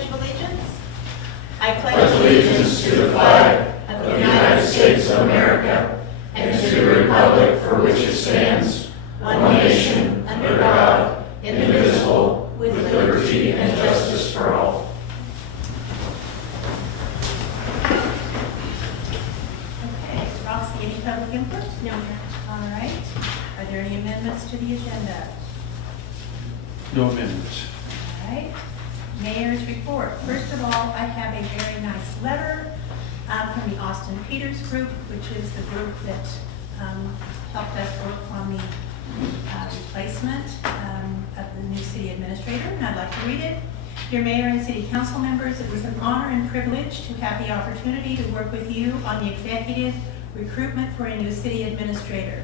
Pledge of Allegiance. I pledge allegiance to the flag of the United States of America and to the republic for which it stands, one nation, under God, indivisible, with liberty and justice for all. Okay, Roxy, any public input? No. All right. Are there any amendments to the agenda? No amendments. All right. Mayor's report. First of all, I have a very nice letter from the Austin Peters Group, which is the group that helped us work on the replacement of the new city administrator, and I'd like to read it. Dear Mayor and City Council members, it was an honor and privilege to have the opportunity to work with you on the executive recruitment for a new city administrator.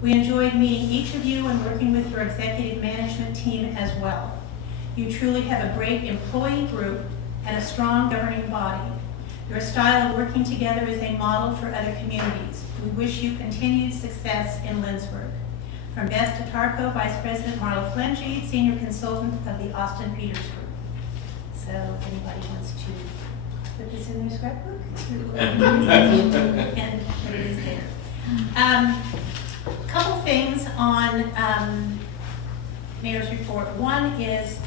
We enjoyed meeting each of you and working with your executive management team as well. You truly have a great employee group and a strong governing body. Your style of working together is a model for other communities. We wish you continued success in Lindsborg. From Beth Tatarko, Vice President Marla Flengy, Senior Consultant of the Austin Peters Group. So if anybody wants to put this in their scrapbook, and put it is there. Couple things on Mayor's report. One is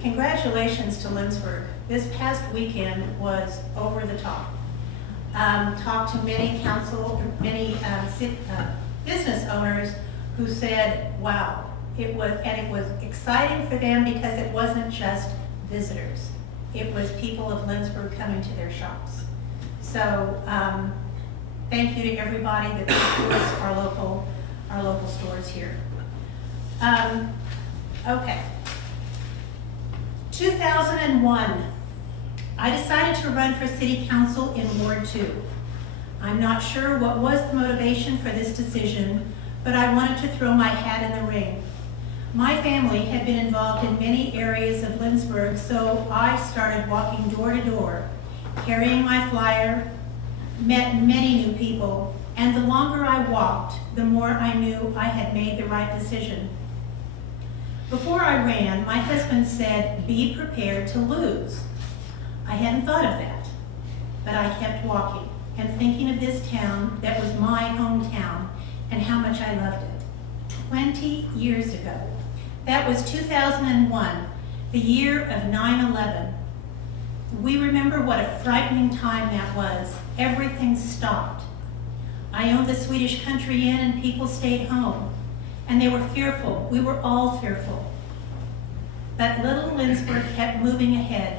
congratulations to Lindsborg. This past weekend was over the top. Talked to many business owners who said, wow, it was exciting for them because it wasn't just visitors. It was people of Lindsborg coming to their shops. So thank you to everybody that supports our local stores here. Okay. 2001, I decided to run for city council in Ward 2. I'm not sure what was the motivation for this decision, but I wanted to throw my hat in the ring. My family had been involved in many areas of Lindsborg, so I started walking door to door, carrying my flyer, met many new people, and the longer I walked, the more I knew I had made the right decision. Before I ran, my husband said, be prepared to lose. I hadn't thought of that, but I kept walking and thinking of this town that was my hometown and how much I loved it. 20 years ago. That was 2001, the year of 9/11. We remember what a frightening time that was. Everything stopped. I owned the Swedish Country Inn and people stayed home. And they were fearful. We were all fearful. But little Lindsborg kept moving ahead.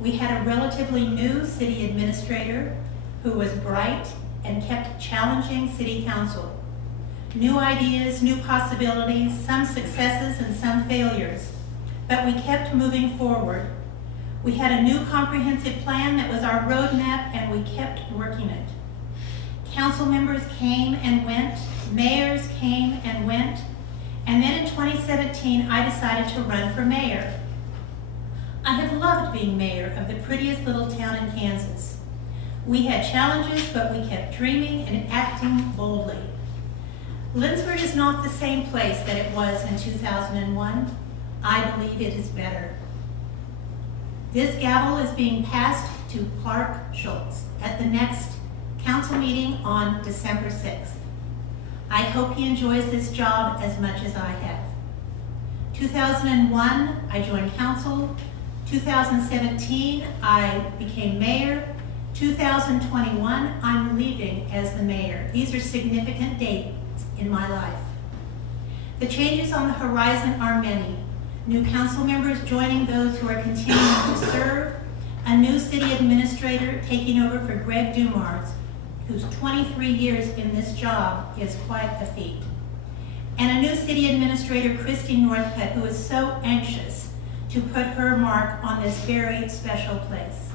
We had a relatively new city administrator who was bright and kept challenging city council. New ideas, new possibilities, some successes and some failures. But we kept moving forward. We had a new comprehensive plan that was our roadmap, and we kept working it. Council members came and went, mayors came and went, and then in 2017, I decided to run for mayor. I have loved being mayor of the prettiest little town in Kansas. We had challenges, but we kept dreaming and acting boldly. Lindsborg is not the same place that it was in 2001. I believe it is better. This gavel is being passed to Clark Schultz at the next council meeting on December 6th. I hope he enjoys this job as much as I have. 2001, I joined council. 2017, I became mayor. 2021, I'm leaving as the mayor. These are significant dates in my life. The changes on the horizon are many. New council members joining those who are continuing to serve, a new city administrator taking over for Greg Dumars, whose 23 years in this job is quite a feat, and a new city administrator, Christy Northcutt, who is so anxious to put her mark on this very special place.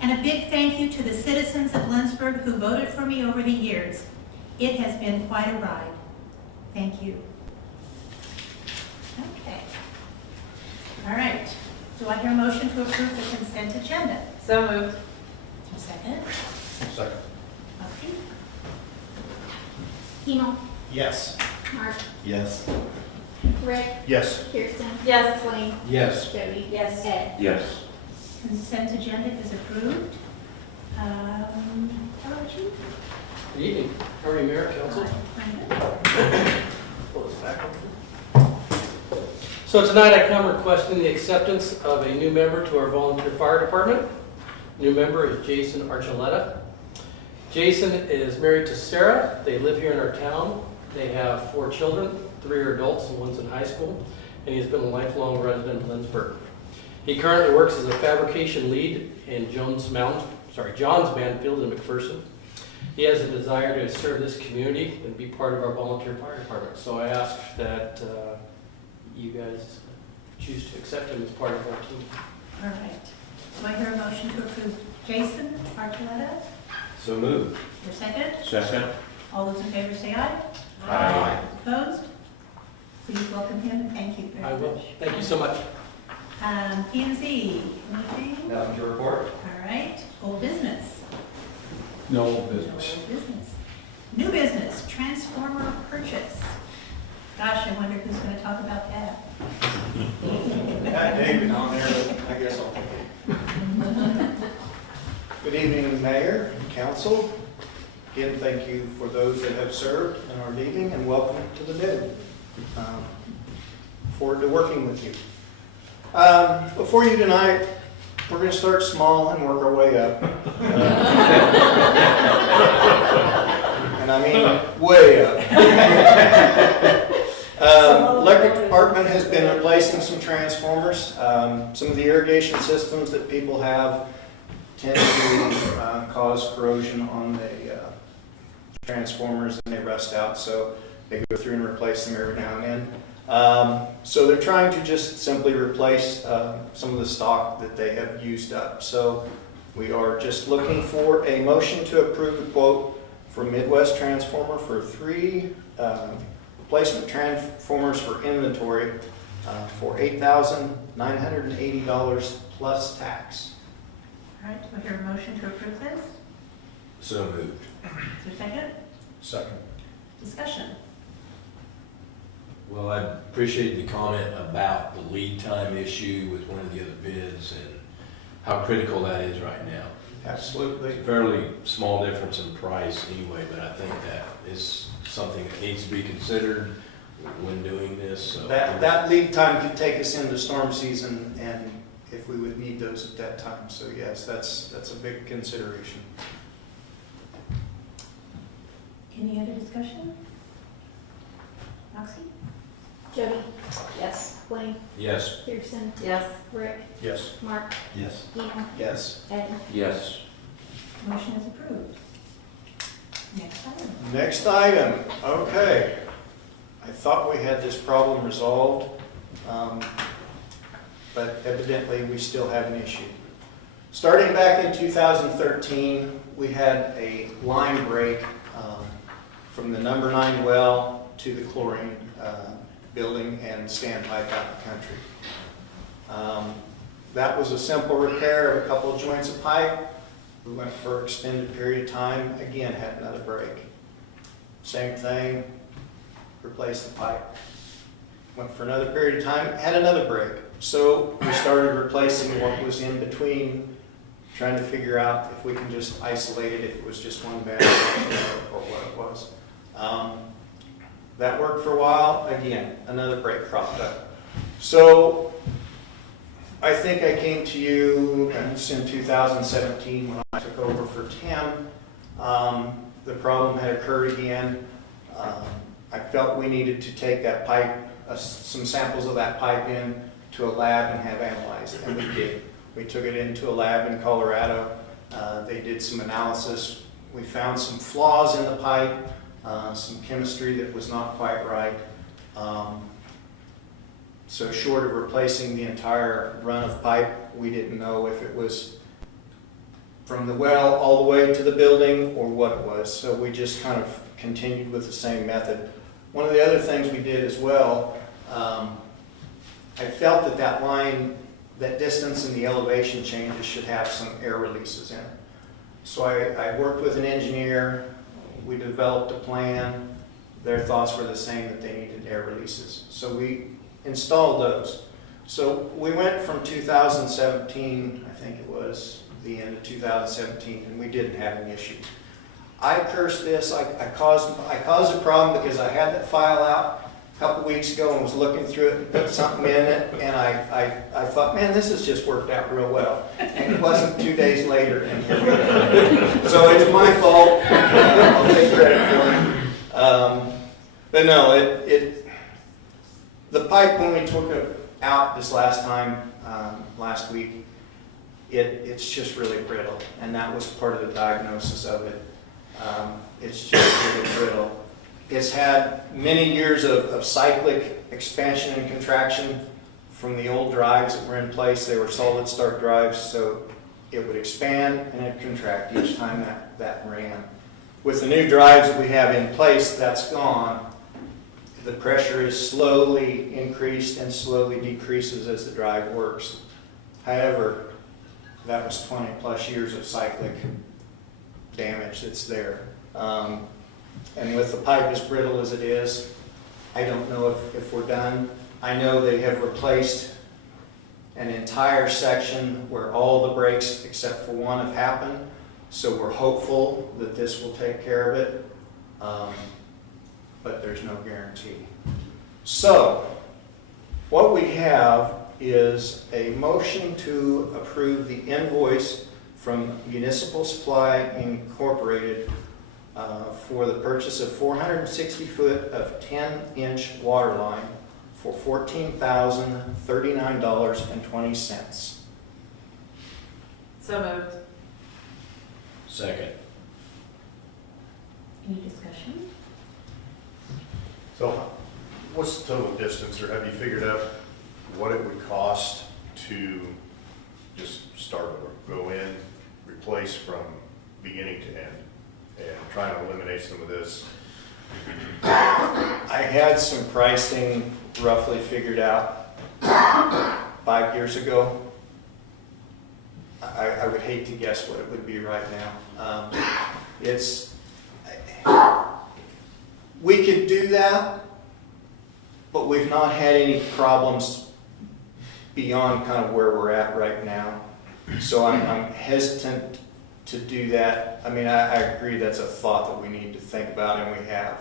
And a big thank you to the citizens of Lindsborg who voted for me over the years. It has been quite a ride. Thank you. Okay. All right. Do I hear a motion to approve the consent agenda? So moved. Second. Second. Okay. Emo, Yes. Mark, Yes. Rick, Yes. Kirsten, Yes. Blaine, Yes. Jody, Yes. Ed. Yes. Consent agenda is approved. How about you? Good evening. How are you, Mayor, Council? Fine. Pull this back up. So tonight I come requesting the acceptance of a new member to our volunteer fire department. New member is Jason Archuleta. Jason is married to Sarah. They live here in our town. They have 4 children, 3 are adults and 1's in high school, and he's been a lifelong resident of Lindsborg. He currently works as a fabrication lead in John's Manfield in McPherson. He has a desire to serve this community and be part of our volunteer fire department. So I ask that you guys choose to accept him as part of our team. All right. Do I hear a motion to approve Jason Archuleta? So moved. Your second? Second. All those in favor say aye. Aye. Opposed? Please welcome him and thank you very I much. will. Thank you so much. P&Z, anything? Nothing to report. All right. Old business. No business. Old business. New business, transformer purchase. Gosh, I wonder who's going to talk about that. Got David on there, but I guess I'll take it. Good evening, Mayor and Council. Again, thank you for those that have served and are leaving, and welcome to the new. Forward to working with you. Before you tonight, we're going to start small and work our way up. And I mean way up. Electric department has been replacing some transformers. Some of the irrigation systems that people have tend to cause corrosion on the transformers, and they rust out, so they go through and replace them every now and then. So they're trying to just simply replace some of the stock that they have used up. So we are just looking for a motion to approve a quote from Midwest Transformer for 3 replacement transformers for inventory for $8,980 plus tax. All right. Do I hear a motion to approve this? So moved. Is there a second? Second. Discussion. Well, I appreciate the comment about the lead time issue with one of the other bids and how critical that is right now. Absolutely. It's a fairly small difference in price anyway, but I think that is something that needs to be considered when doing this. So That lead time could take us into storm season, and if we would need those at that time. So yes, that's a big consideration. Any other discussion? Roxy? Jody? Yes. Blaine? yes. Pearson? Yes. Rick? Yes. Mark? Yes. Eno? Yes. Ed? Yes. Motion is approved. Next item. Next item, okay. I thought we had this problem resolved, but evidently we still have an issue. Starting back in 2013, we had a line break from the number 9 well to the chlorine building and standpipe out in the country. That was a simple repair of a couple of joints of pipe. We went for an extended period of time, again had another break. Same thing, replaced the pipe. Went for another period of time, had another break. So we started replacing what was in between, trying to figure out if we can just isolate it, if it was just one bad or what it was. That worked for a while, again, another break cropped up. So I think I came to you, and it's in 2017 when I took over for Tim. The problem had occurred again. I felt we needed to take that pipe, some samples of that pipe in to a lab and have analyzed, and we did. We took it into a lab in Colorado. They did some analysis. We found some flaws in the pipe, some chemistry that was not quite right. So short of replacing the entire run of pipe, we didn't know if it was from the well all the way to the building or what it was. So we just kind of continued with the same method. One of the other things we did as well, I felt that that line, that distance and the elevation changes should have some air releases in it. So I worked with an engineer, we developed a plan. Their thoughts were the same, that they needed air releases. So we installed those. So we went from 2017, I think it was the end of 2017, and we didn't have any issues. I cursed this, I caused a problem because I had that file out a couple weeks ago and was looking through it and put something in it, and I thought, man, this has just worked out real well. And it wasn't 2 days later, and here we go. So it's my fault. I'll take credit for it. But no, the pipe, when we took it out this last time, last week, it's just really brittle, and that was part of the diagnosis of it. It's just really brittle. It's had many years of cyclic expansion and contraction from the old drives that were in place. They were solid start drives, so it would expand and it'd contract each time that ran. With the new drives that we have in place, that's gone. The pressure is slowly increased and slowly decreases as the drive works. However, that was 20 plus years of cyclic damage that's there. And with the pipe as brittle as it is, I don't know if we're done. I know they have replaced an entire section where all the breaks except for one have happened. So we're hopeful that this will take care of it, but there's no guarantee. So what we have is a motion to approve the invoice from Municipal Supply Incorporated for the purchase of 460 foot of 10-inch water line for $14,039.20. So moved. Second. Any discussion? So what's the total distance, or have you figured out what it would cost to just start over, go in, replace from beginning to end, and try and eliminate some of this? I had some pricing roughly figured out 5 years ago. I would hate to guess what it would be right now. We could do that, but we've not had any problems beyond kind of where we're at right now. So I'm hesitant to do that. I mean, I agree that's a thought that we need to think about, and we have.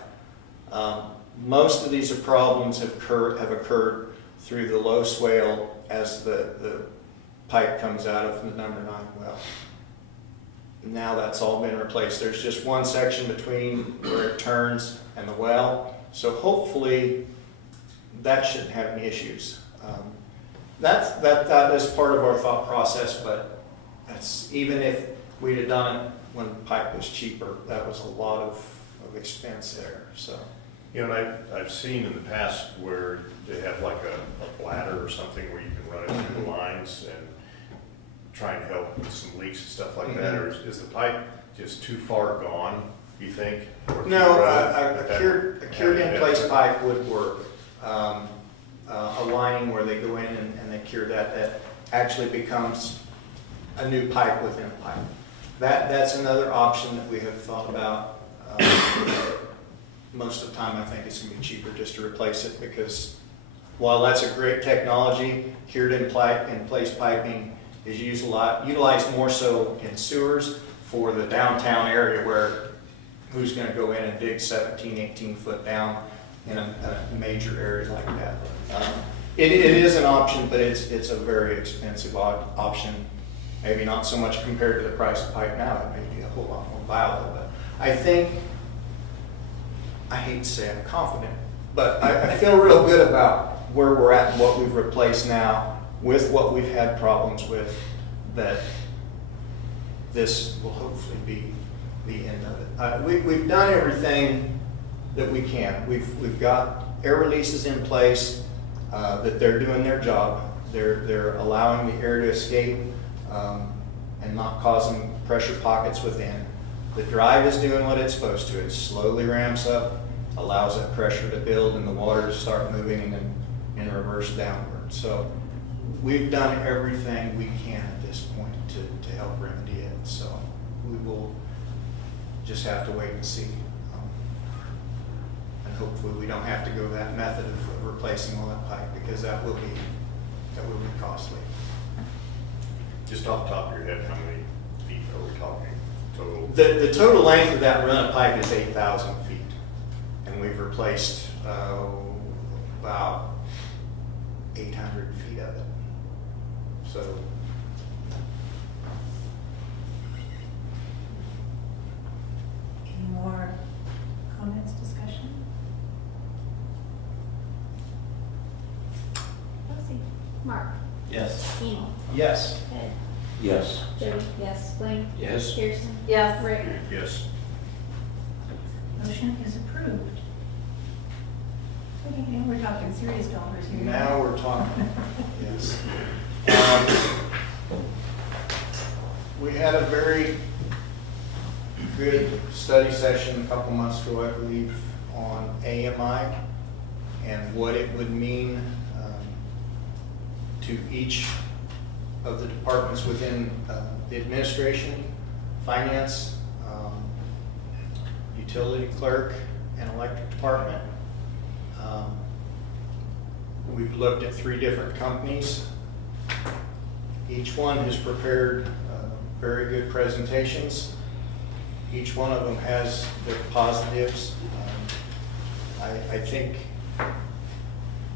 Most of these problems have occurred through the low swale as the pipe comes out of the number 9 well. Now that's all been replaced. There's just one section between where it turns and the well. So hopefully that shouldn't have any issues. That is part of our thought process, but that's, even if we'd have done it when the pipe was cheaper, that was a lot of expense there. So. You know, and I've seen in the past where they have like a bladder or something where you can run it through the lines and try and help with some leaks and stuff like that. Or is the pipe just too far gone, you think? No, a cured in place pipe would work. A lining where they go in and they cure that actually becomes a new pipe within a pipe. That's another option that we have thought about. Most of the time I think it's going to be cheaper just to replace it, because while that's a great technology, cured in place piping is utilized more so in sewers for the downtown area, where who's going to go in and dig 17, 18 foot down in a major area like that. It is an option, but it's a very expensive option. Maybe not so much compared to the price of pipe now. It may be a whole lot more viable, but I think, I hate to say I'm confident, but I feel real good about where we're at and what we've replaced now with what we've had problems with, that this will hopefully be the end of it. We've done everything that we can. We've got air releases in place that they're doing their job. They're allowing the air to escape and not causing pressure pockets within. The drive is doing what it's supposed to. It slowly ramps up, allows that pressure to build and the water to start moving and then in reverse downward. So we've done everything we can at this point to help remedy it. So we will just have to wait and see. And hopefully we don't have to go that method of replacing all that pipe, because that will be that would be costly. Just off the top of your head, how many feet are we talking total? The total length of that run of pipe is 8,000 feet, and we've replaced about 800 feet of it. So Any more comments, discussion? Rosie? Mark, Yes. Ian, yes. Ed, Yes. Jody, yes. Blaine, Yes. Kirsten, Yes. Rick. Yes. Motion is approved. Okay, now we're talking serious dollars here. Now we're talking, yes. We had a very good study session a couple months ago, I believe, on AMI and what it would mean to each of the departments within the administration, finance, utility clerk, and electric department. We've looked at 3 different companies. Each one has prepared very good presentations. Each one of them has their positives. I think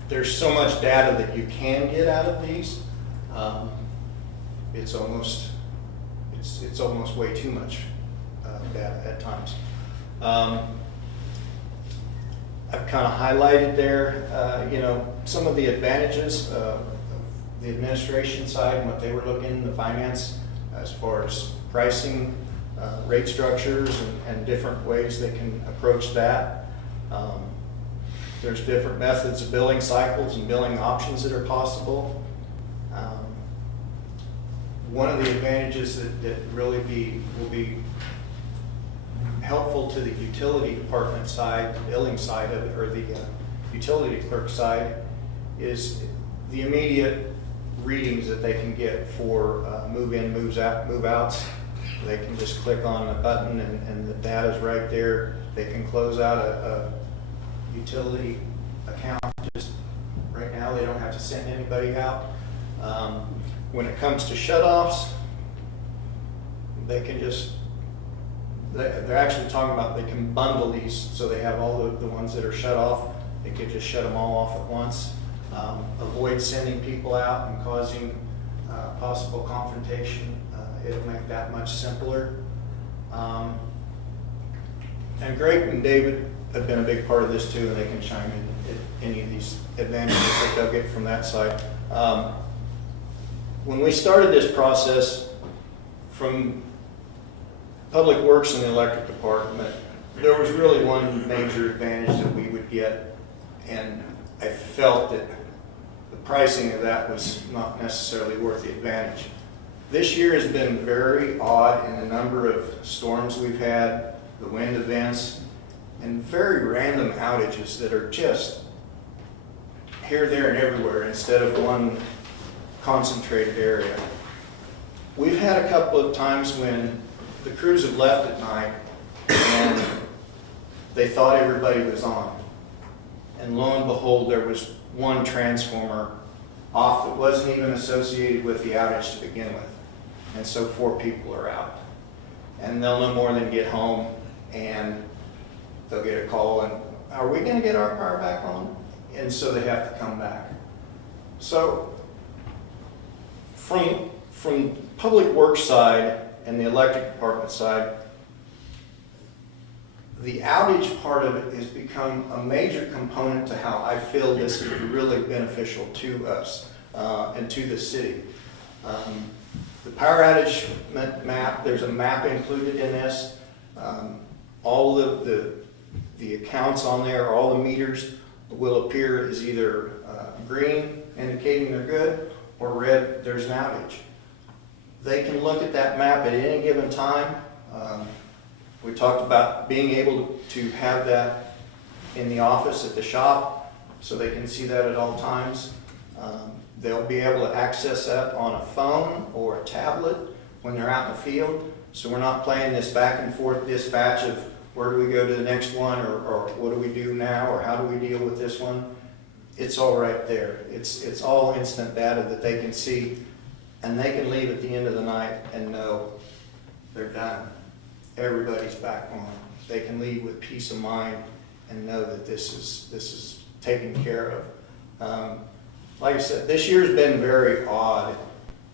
there's so much data that you can get out of these. It's almost way too much data at times. I've kind of highlighted there, some of the advantages of the administration side and what they were looking, the finance, as far as pricing, rate structures, and different ways they can approach that. There's different methods of billing cycles and billing options that are possible. One of the advantages that really will be helpful to the utility department side, the billing side of it, or the utility clerk side, is the immediate readings that they can get for move-in, move-outs. They can just click on a button and the data's right there. They can close out a utility account. Just right now, they don't have to send anybody out. When it comes to shutoffs, they can just, they're actually talking about they can bundle these so they have all the ones that are shut off. They could just shut them all off at once. Avoid sending people out and causing possible confrontation. It'll make that much simpler. And Greg and David have been a big part of this too, and they can chime in at any of these advantages that they'll get from that side. When we started this process from Public Works and the Electric Department, there was really one major advantage that we would get, and I felt that the pricing of that was not necessarily worth the advantage. This year has been very odd in the number of storms we've had, the wind events, and very random outages that are just here, there, and everywhere instead of one concentrated area. We've had a couple of times when the crews have left at night and they thought everybody was on. And lo and behold, there was one transformer off that wasn't even associated with the outage to begin with. And so 4 people are out. And they'll no more than get home and they'll get a call and, are we going to get our power back on? And so they have to come back. So from Public Works side and the electric department side, the outage part of it has become a major component to how I feel this is really beneficial to us and to the city. The power outage map, there's a map included in this. All the accounts on there, all the meters will appear as either green, indicating they're good, or red, there's an outage. They can look at that map at any given time. We talked about being able to have that in the office, at the shop, so they can see that at all times. They'll be able to access that on a phone or a tablet when they're out in the field. So we're not playing this back and forth dispatch of where do we go to the next one, or what do we do now, or how do we deal with this one. it's all right there. It's all instant data that they can see, and they can leave at the end of the night and know they're done. Everybody's back on. They can leave with peace of mind and know that this is taken care of. Like I said, this year's been very odd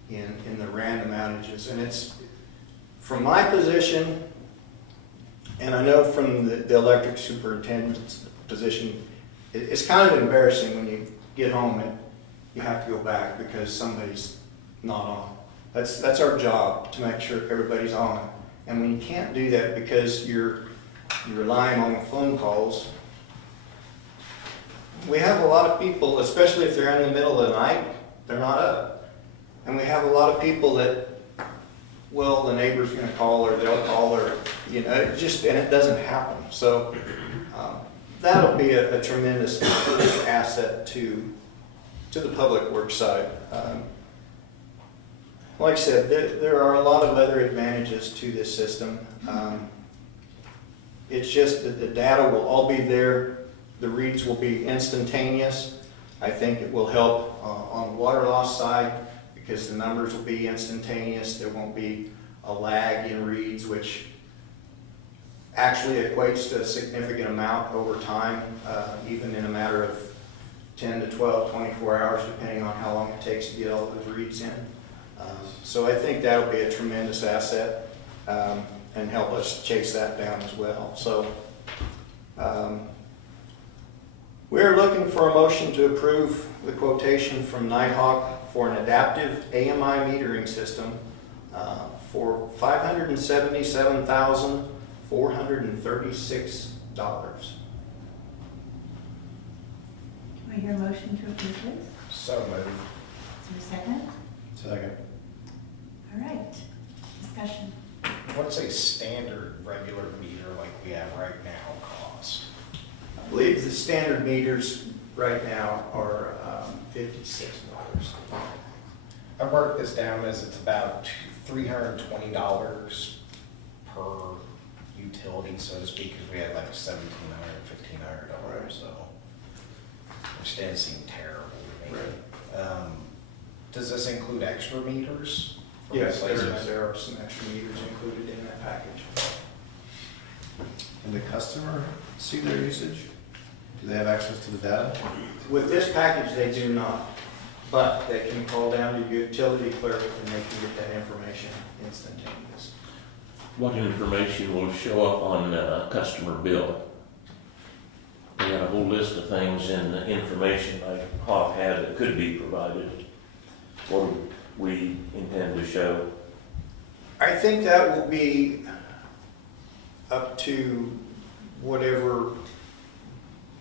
in the random outages, and it's, from my position, and I know from the electric superintendent's position, it's kind of embarrassing when you get home and you have to go back because somebody's not on. That's our job, to make sure everybody's on. And when you can't do that because you're relying on phone calls, we have a lot of people, especially if they're in the middle of the night, they're not up. And we have a lot of people that, well, the neighbor's gonna call, or they'll call, or, you know, and it doesn't happen. So that'll be a tremendous asset to the public works side. Like I said, there are a lot of other advantages to this system. It's just that the data will all be there. The reads will be instantaneous. I think it will help on the water loss side because the numbers will be instantaneous. There won't be a lag in reads, which actually equates to a significant amount over time, even in a matter of 10 to 12, 24 hours, depending on how long it takes to get all those reads in. So I think that'll be a tremendous asset and help us chase that down as well. So we're looking for a motion to approve the quotation from Nighthawk for an adaptive AMI metering system for $577,436. Do I hear a motion to approve this? So moved. Is there a second? Second. All right, discussion. What's a standard regular meter like we have right now cost? I believe the standard meters right now are $56. I worked this down as it's about $320 per utility, so to speak, because we had like $1,700, $1,500, so which didn't seem terrible to me. Right. Does this include extra meters? for Yes, replacement? there are some extra meters included in that package. And the customer see their usage? Do they have access to the data? With this package, they do not, but they can call down to utility clerk and they can get that information instantaneous. What information will show up on a customer bill? We got a whole list of things in the information like Hawk had that could be provided. What do we intend to show? I think that will be up to whatever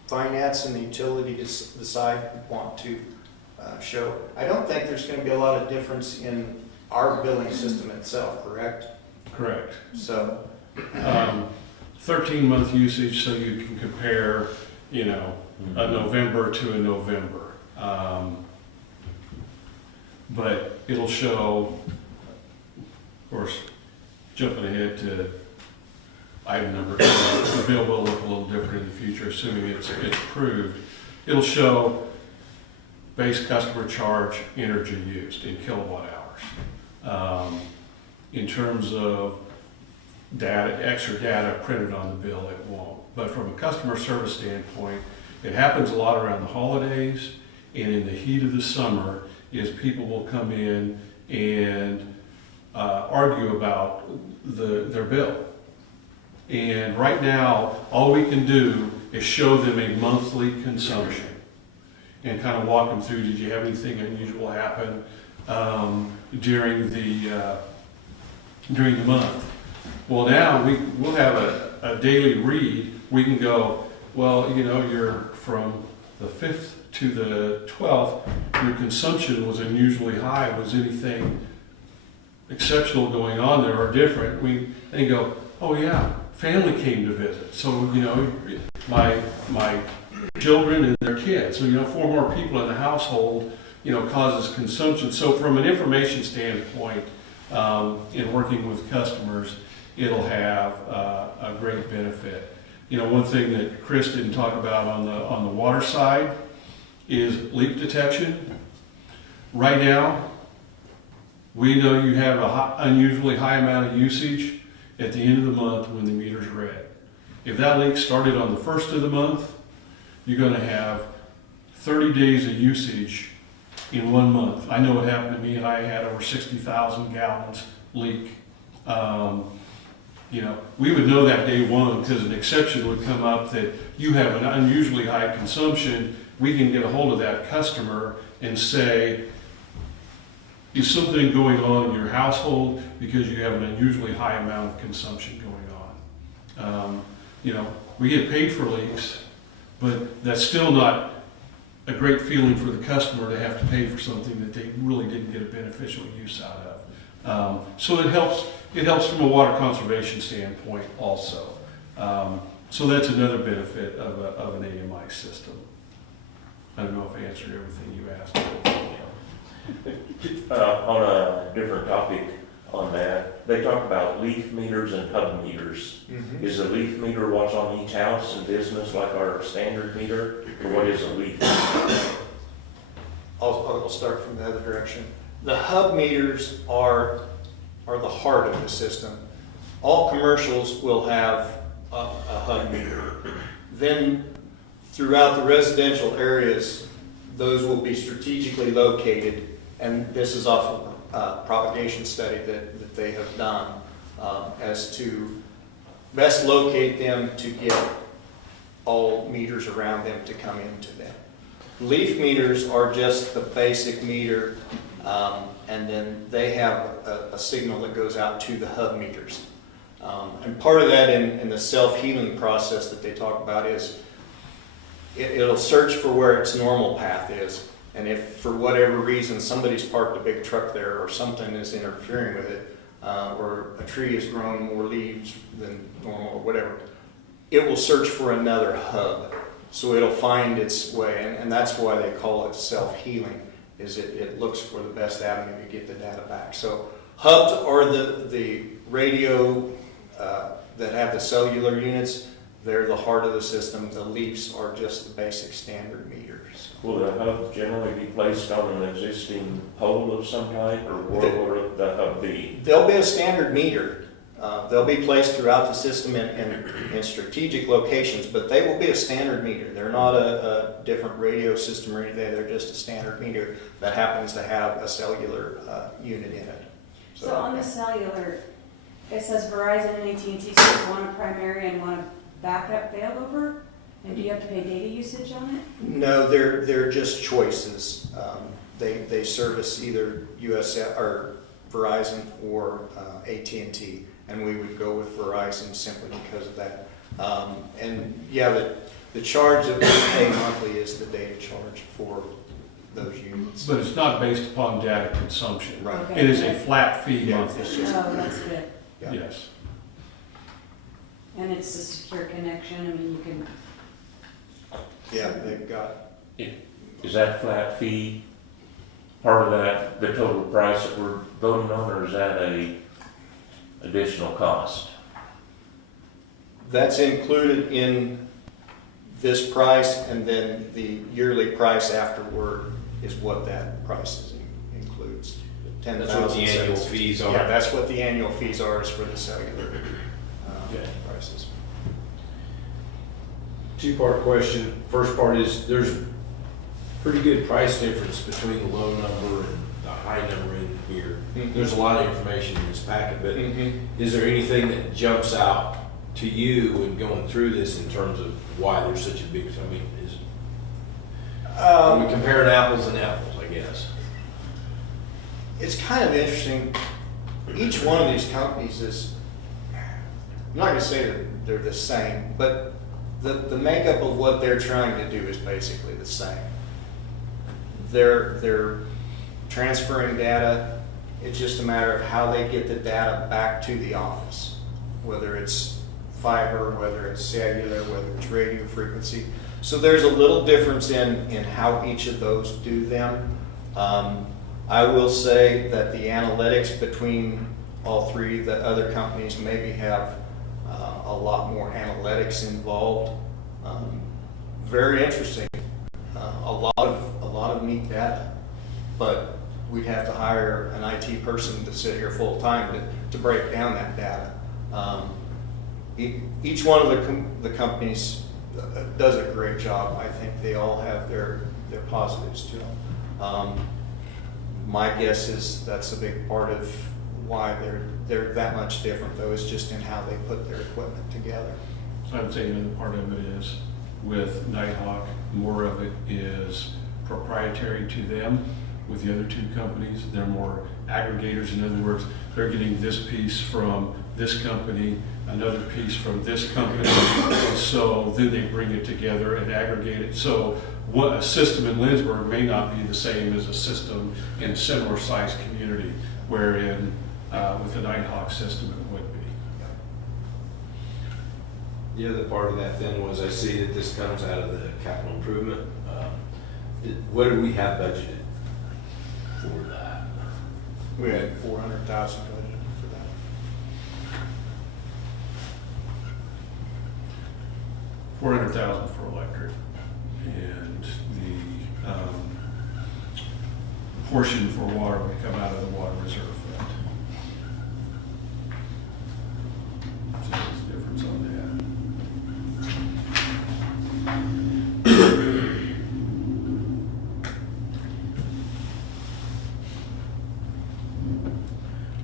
finance and the utility decide want to show. I don't think there's going to be a lot of difference in our billing system itself, correct? Correct. So, 13-month usage, so you can compare, you know, a November to a November. But it'll show, of course, jumping ahead to item number 2, the bill will look a little different in the future, assuming it's approved. It'll show base customer charge energy used in kilowatt hours. In terms of data, extra data printed on the bill, it won't. But from a customer service standpoint, it happens a lot around the holidays and in the heat of the summer is people will come in and argue about their bill. And right now, all we can do is show them a monthly consumption and kind of walk them through, did you have anything unusual happen during the month? Well, now we'll have a daily read. We can go, well, you know, you're from the 5th to the 12th, your consumption was unusually high. Was anything exceptional going on there or different? We then go, oh yeah, family came to visit. So, you know, my children and their kids. So, you know, 4 more people in the household, you know, causes consumption. So from an information standpoint, in working with customers, it'll have a great benefit. You know, one thing that Chris didn't talk about on the water side is leak detection. Right now, we know you have a unusually high amount of usage at the end of the month when the meter's red. If that leak started on the first of the month, you're going to have 30 days of usage in 1 month. I know it happened to me, and I had over 60,000 gallons leak. We would know that day one because an exception would come up that you have an unusually high consumption. We can get a hold of that customer and say, is something going on in your household because you have an unusually high amount of consumption going on? We get paid for leaks, but that's still not a great feeling for the customer to have to pay for something that they really didn't get a beneficial use out of. So it helps from a water conservation standpoint also. So that's another benefit of an AMI system. I don't know if I answered everything you asked. On a different topic on that, they talk about leaf meters and hub meters. Mhm. Is a leaf meter what's on each house and business like our standard meter, or what is a leaf meter? I'll start from the other direction. The hub meters are the heart of the system. All commercials will have a hub meter. Then throughout the residential areas, those will be strategically located, and this is off of a propagation study that they have done as to best locate them to get all meters around them to come into them. Leaf meters are just the basic meter, and then they have a signal that goes out to the hub meters. And part of that in the self-healing process that they talk about is it'll search for where its normal path is. And if for whatever reason somebody's parked a big truck there or something is interfering with it, or a tree has grown more leaves than normal or whatever, it will search for another hub. So it'll find its way, and that's why they call it self-healing, is it looks for the best avenue to get the data back. So hubs are the radio that have the cellular units. They're the heart of the system. The leafs are just the basic standard meters. Will the hub generally be placed on an existing pole of some type, or where will the hub be? There'll be a standard meter. They'll be placed throughout the system in strategic locations, but they will be a standard meter. They're not a different radio system or anything. They're just a standard meter that happens to have a cellular unit in it. So on the cellular, it says Verizon and AT&T, so it's one a primary and one a backup failover? And do you have to pay data usage on it? No, they're just choices. They service either US or Verizon or AT&T, and we would go with Verizon simply because of that. And yeah, the charge that we pay monthly is the data charge for those units. But it's not based upon data consumption. Right. Okay. It is a flat fee Yeah, monthly. it's just- Oh, that's good. Yeah. Yes. And it's a secure connection, I mean, you can, Yeah, they've got. Is that flat fee part of that, the total price that we're voting on, or is that a additional cost? That's included in this price, and then the yearly price afterward is what that price includes. That's what the annual fees are. Yeah, that's what the annual fees are, is for the cellular Okay. prices. Two-part question. First part is, there's pretty good price difference between the low number and the high number in here. Mhm. There's a lot of information in this packet, but Mhm. is there anything that jumps out to you when going through this in terms of why there's such a big, I mean, are we comparing apples and apples, I guess? It's kind of interesting. Each one of these companies is, I'm not gonna say that they're the same, but the makeup of what they're trying to do is basically the same. They're transferring data. It's just a matter of how they get the data back to the office, whether it's fiber, whether it's cellular, whether it's radio frequency. So there's a little difference in how each of those do them. I will say that the analytics between all three, the other companies maybe have a lot more analytics involved. Very interesting. a lot of neat data, but we'd have to hire an IT person to sit here full-time to break down that data. Each one of the companies does a great job. I think they all have their positives to them. My guess is that's a big part of why they're that much different, though, is just in how they put their equipment together. So I would say another part of it is with Nighthawk, more of it is proprietary to them. With the other two companies, they're more aggregators. In other words, they're getting this piece from this company, another piece from this company, and so then they bring it together and aggregate it. So what a system in Lindsborg may not be the same as a system in a similar sized community, wherein with the Nighthawk system it would be. The other part of that then was I see that this comes out of the capital improvement. What do we have budgeted for that? We had 400,000 budgeted for that. 400,000 for electric, and the portion for water would come out of the water reserve fund. So there's a difference on that.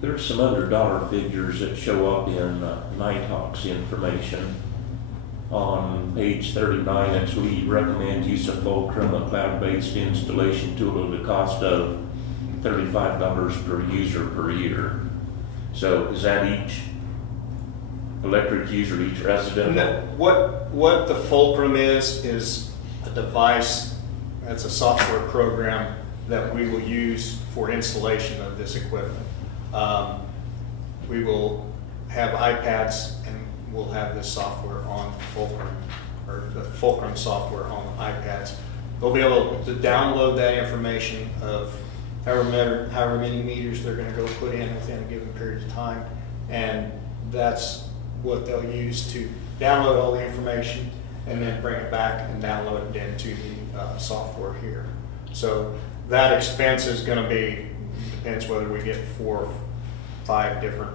There's some other dollar figures that show up in Nighthawk's information. On page 39, it's we recommend use of Fulcrum, a cloud-based installation tool at a cost of $35 per user per year. So is that each electric user, each resident? No, what the Fulcrum is a device, that's a software program that we will use for installation of this equipment. We will have iPads and we'll have this software on Fulcrum, or the Fulcrum software on the iPads. They'll be able to download that information of however many meters they're going to go put in within a given period of time, and that's what they'll use to download all the information and then bring it back and download it into the software here. So that expense is going to be, depends whether we get 4 or 5 different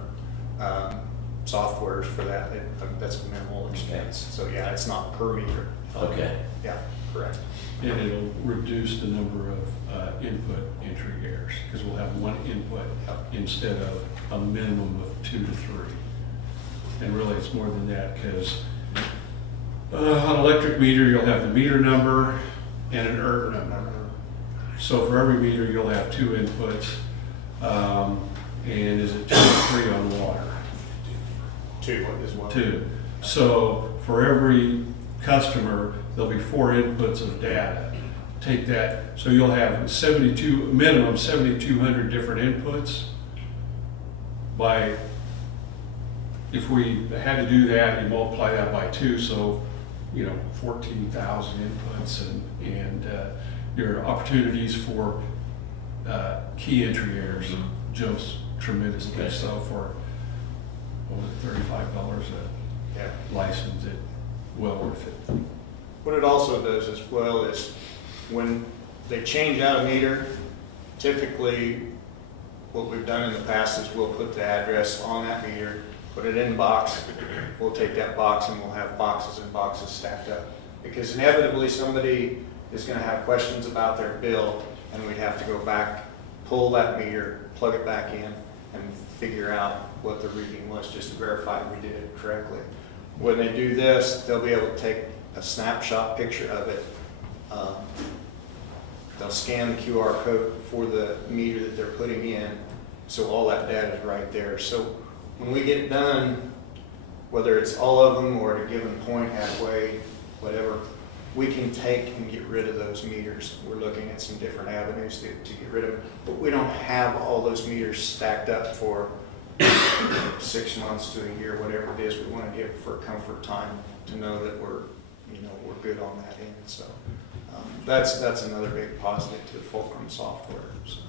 softwares for that. That's a minimal expense. So yeah, it's not per meter. Okay. Yeah, correct. And it'll reduce the number of input entry errors, because we'll have one input instead of a minimum of 2 to 3. And really it's more than that, because on electric meter you'll have the meter number and an ERT number. So for every meter you'll have 2 inputs. And is it 2 or 3 on water? 2 as well. 2. So for every customer, there'll be 4 inputs of data. Take that, so you'll have minimum 7,200 different inputs. If we had to do that, you multiply that by 2, so 14,000 inputs, and your opportunities for key entry errors jumps tremendously. Okay. So for $35 a license, it well worth it. What it also does as well is when they change out a meter, typically what we've done in the past is we'll put the address on that meter, put it in a box. We'll take that box and we'll have boxes and boxes stacked up, because inevitably somebody is going to have questions about their bill, and we'd have to go back, pull that meter, plug it back in, and figure out what the reading was just to verify we did it correctly. When they do this, they'll be able to take a snapshot picture of it. They'll scan the QR code for the meter that they're putting in, so all that data is right there. So when we get done, whether it's all of them or at a given point, halfway, whatever, we can take and get rid of those meters. We're looking at some different avenues to get rid of them, but we don't have all those meters stacked up for 6 months to a year, whatever it is. We want to give for comfort time to know that we're good on that end. So that's another big positive to the Fulcrum software. So.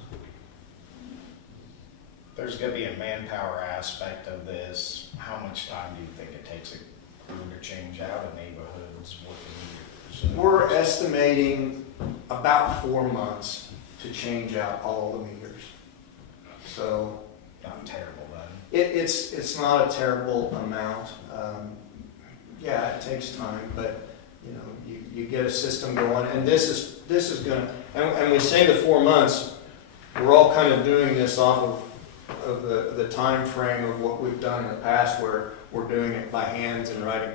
There's going to be a manpower aspect of this. How much time do you think it takes a crew to change out a neighborhood's working meters? We're estimating about 4 months to change out all the meters. So Not terrible then. it's not a terrible amount. Yeah, it takes time, but you know, you get a system going, and this is gonna, and we say the 4 months, we're all kind of doing this off of the time frame of what we've done in the past, where we're doing it by hands and writing.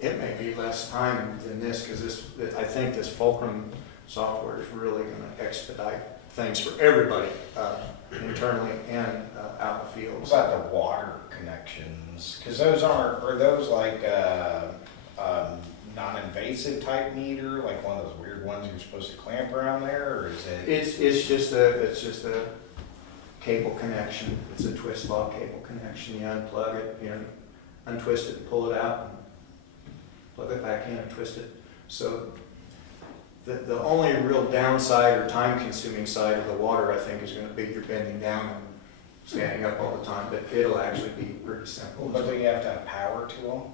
It may be less time than this, because I think this Fulcrum software is really gonna expedite things for everybody, internally and out in the field. What about the water connections? Because those are those like non-invasive type meter, like one of those weird ones you're supposed to clamp around there, or is it? It's just a cable connection. It's a twist lock cable connection. You unplug it, you know, untwist it, and pull it out, and plug it back in and twist it. So the only real downside or time-consuming side of the water, I think, is going to be you're bending down and standing up all the time. But it'll actually be pretty simple. But do you have to have power to them?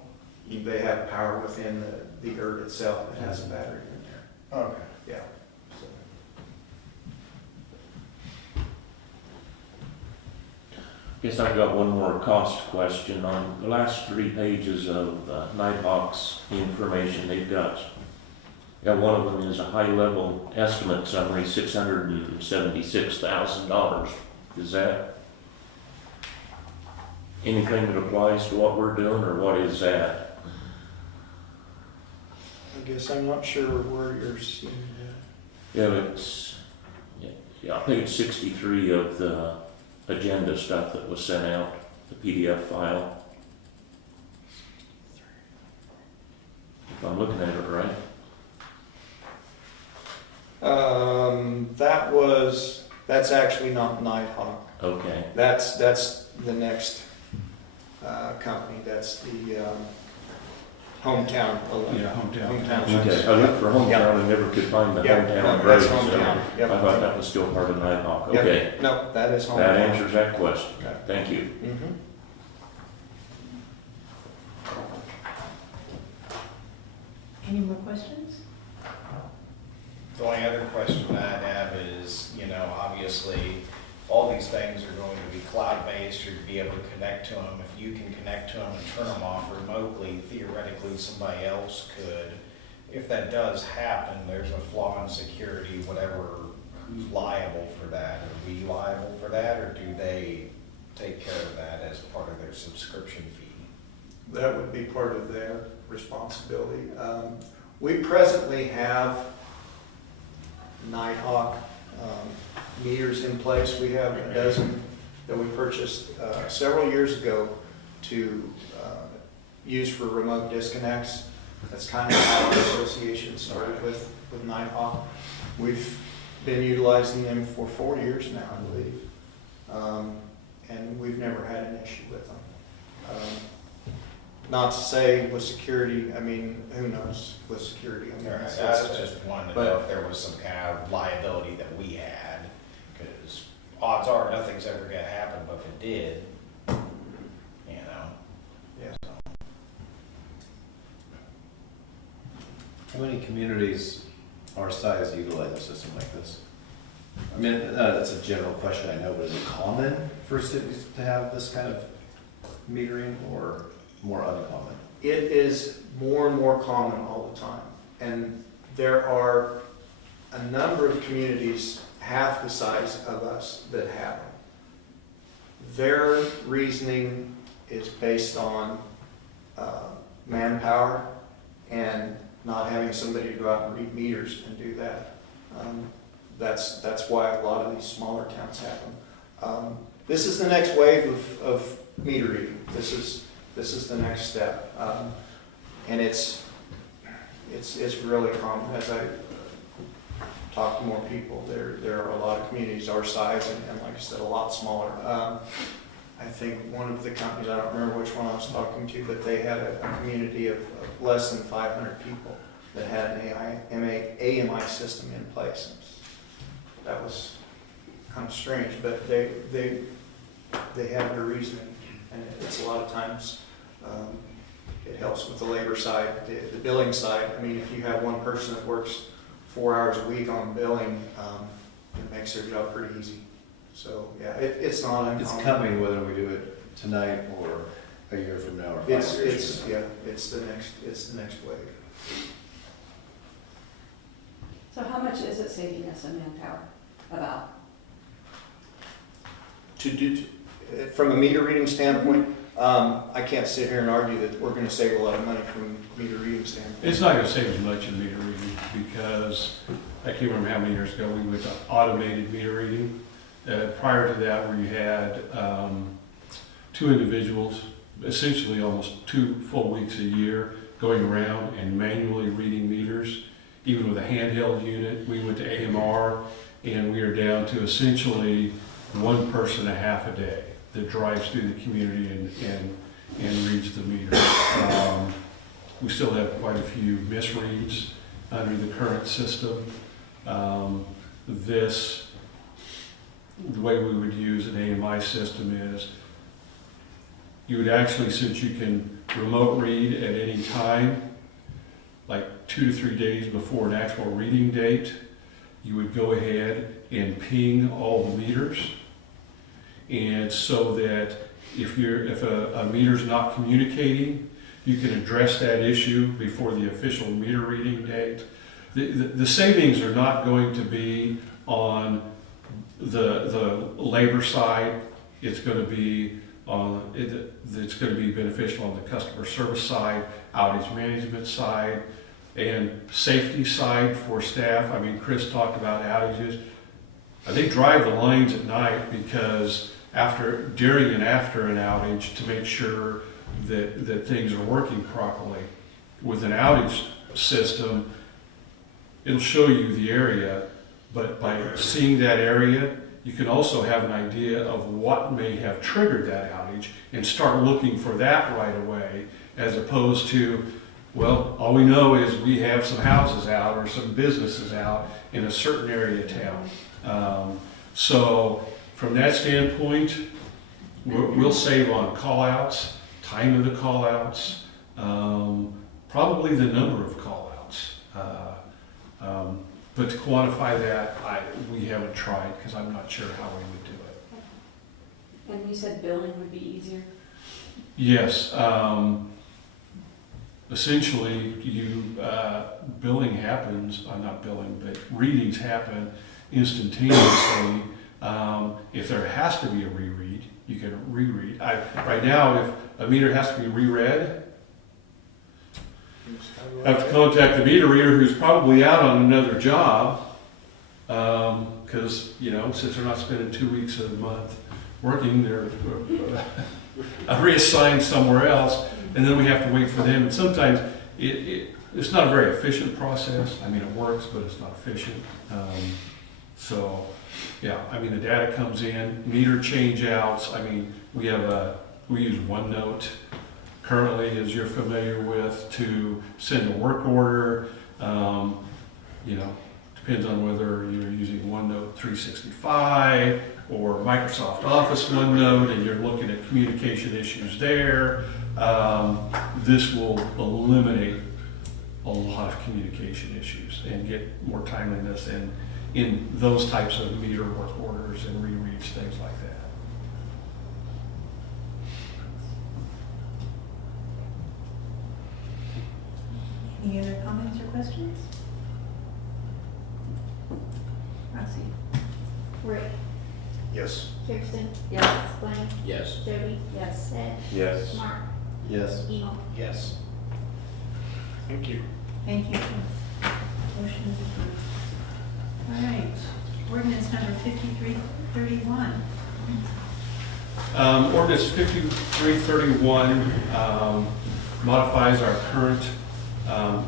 They have power within the ERT itself that has a battery in there. Okay. Yeah. So. Guess I've got one more cost question. On the last 3 pages of Nighthawk's information, they've got one of them is a high-level estimate summary, $676,000. Is that anything that applies to what we're doing, or what is that? I guess I'm not sure where you're seeing that. Yeah, it's page 63 of the agenda stuff that was sent out, the PDF file. If I'm looking at it right. That's actually not Nighthawk. Okay. That's the next company. That's the hometown. Yeah, hometown. Okay. I looked for hometown and never could find the hometown no, grade, that's so hometown. Yep. I thought that was still part of Nighthawk. Yep. Okay. No, that is hometown. That answers that question. Okay. Thank you. Mm-hmm. Any more questions? The only other question I have is, you know, obviously, all these things are going to be cloud-based, you'd be able to connect to them. If you can connect to them and turn them off remotely, theoretically, somebody else could. If that does happen, there's a flaw in security, whatever, who's liable for that? Are we liable for that, or do they take care of that as part of their subscription fee? That would be part of their responsibility. We presently have Nighthawk meters in place. We have a dozen that we purchased several years ago to use for remote disconnects. That's kind of how our association started with Nighthawk. We've been utilizing them for 4 years now, I believe, and we've never had an issue with them. Not to say with security, I mean, who knows with security. I mean, I it's- just wanted to know if there was some kind of liability that we had, because odds are nothing's ever gonna happen, but if it did, you know. Yeah. How many communities our size utilize a system like this? I mean, that's a general question, I know, but is it common for cities to have this kind of metering, or more uncommon? It is more and more common all the time. And there are a number of communities half the size of us that have them. Their reasoning is based on manpower and not having somebody to go out and read meters and do that. That's why a lot of these smaller towns have them. This is the next wave of meter reading. This is the next step, and it's really common. As I talk to more people, there are a lot of communities our size, and like I said, a lot smaller. I think one of the companies, I don't remember which one I was talking to, but they had a community of less than 500 people that had an AMI system in place. That was kind of strange, but they have their reasoning, and it's a lot of times it helps with the labor side, the billing side. I mean, if you have one person that works 4 hours a week on billing, it makes their job pretty easy. So, yeah, it's not uncommon. It's coming whether we do it tonight or a year from now or 5 years from now. It's the next wave. So how much is it saving us in manpower? About? From a meter reading standpoint, I can't sit here and argue that we're gonna save a lot of money from a meter reading standpoint. It's not gonna save as much in meter reading because I can't remember how many years ago we went to automated meter reading. Prior to that, where you had 2 individuals, essentially almost 2 full weeks a year, going around and manually reading meters. Even with a handheld unit, we went to AMR, and we are down to essentially 1 person a half a day that drives through the community and reads the meter. We still have quite a few misreads under the current system. The way we would use an AMI system is you would actually, since you can remote read at any time, like 2 to 3 days before an actual reading date, you would go ahead and ping all the meters. And so that if a meter's not communicating, you can address that issue before the official meter reading date. The savings are not going to be on the labor side. It's going to be it's going to be beneficial on the customer service side, outage management side, and safety side for staff. I mean, Chris talked about outages. They drive the lines at night because during and after an outage to make sure that things are working properly. With an outage system, it'll show you the area, but by seeing that area, you can also have an idea of what may have triggered that outage and start looking for that right away, as opposed to, well, all we know is we have some houses out or some businesses out in a certain area of town. So from that standpoint, we'll save on call-outs, time of the call-outs, probably the number of call-outs. But to quantify that, we haven't tried because I'm not sure how we would do it. And you said billing would be easier? Yes. Essentially, billing happens, not billing, but readings happen instantaneously. If there has to be a reread, you can reread. Right now, if a meter has to be reread, I have to contact the meter reader who's probably out on another job, because, since they're not spending 2 weeks a month working, they're reassigned somewhere else, and then we have to wait for them. And sometimes it's not a very efficient process. I mean, it works, but it's not efficient. The data comes in, meter change outs. I mean, we use OneNote currently, as you're familiar with, to send a work order. Depends on whether you're using OneNote 365 or Microsoft Office OneNote, and you're looking at communication issues there. This will eliminate a lot of communication issues and get more timeliness in those types of meter work orders and rereads, things like that. Any other comments or questions? Roxy? Rick, Yes. Kirsten, Yes. Blaine, Yes. Jody, Yes. Ed, Yes. Mark, Yes. Emo. Yes. Thank you. Thank you. Motion is approved. All right, ordinance number 5331. Ordinance 5331 modifies our current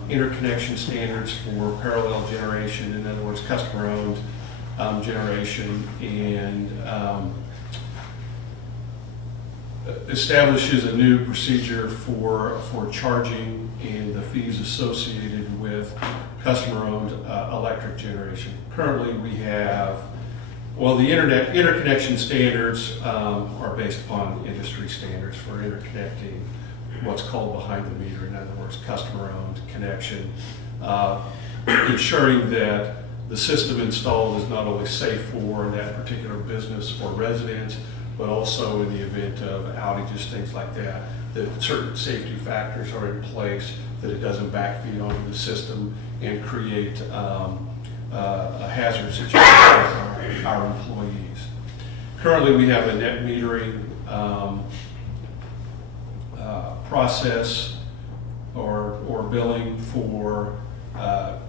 interconnection standards for parallel generation, in other words, customer-owned generation, and establishes a new procedure for charging and the fees associated with customer-owned electric generation. Currently, we have, the interconnection standards are based upon industry standards for interconnecting what's called behind the meter, in other words, customer-owned connection, ensuring that the system installed is not only safe for that particular business or residence, but also in the event of outages, things like that, that certain safety factors are in place, that it doesn't backfeed onto the system and create a hazard situation for our employees. Currently, we have a net metering process or billing for